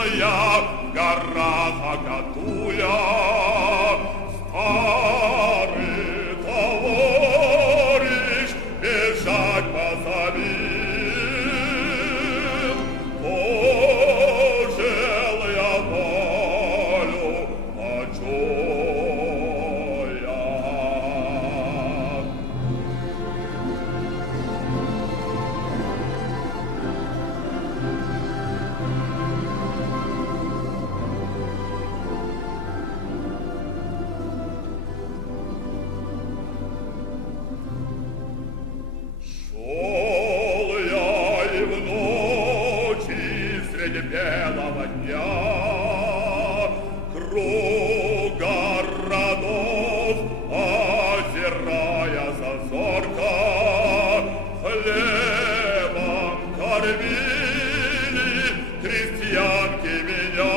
белая в горах Акатуя. Старый товарищ бежать позабил, пожил я волю почуя. Шел я и в ночи среди белого дня, круг городов озирая зазорно, хлебом кормили крестьянки меня.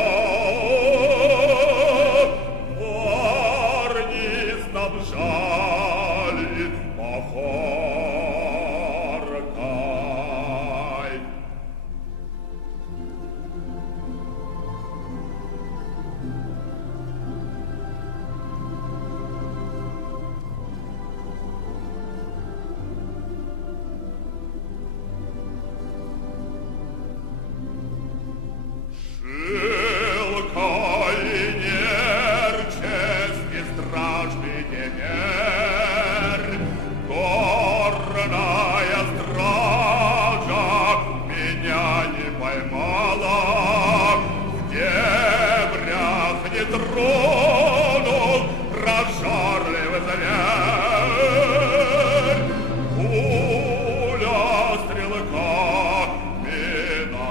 Парни снабжали махоркой. Шилкой нерческий страшный теперь, горная стража меня не поймала, в дебрях не тронул прожорливый зверь. Пуля стрелка миновала.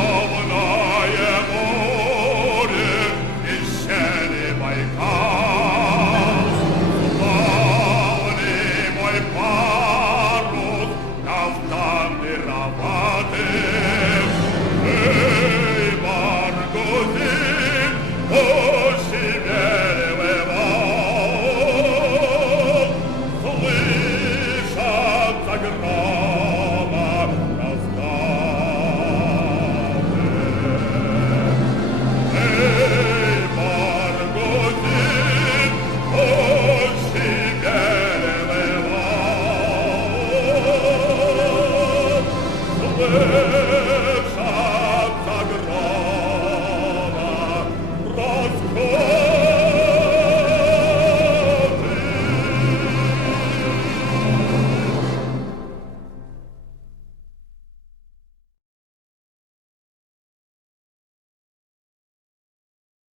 Плавное море из щели Байкал, славный мой парус, кафтан мироватый. Эй, Баргузин, ощемелевый вал, слышатся грома раскаты. Эй, Баргузин, ощемелевый вал, слышатся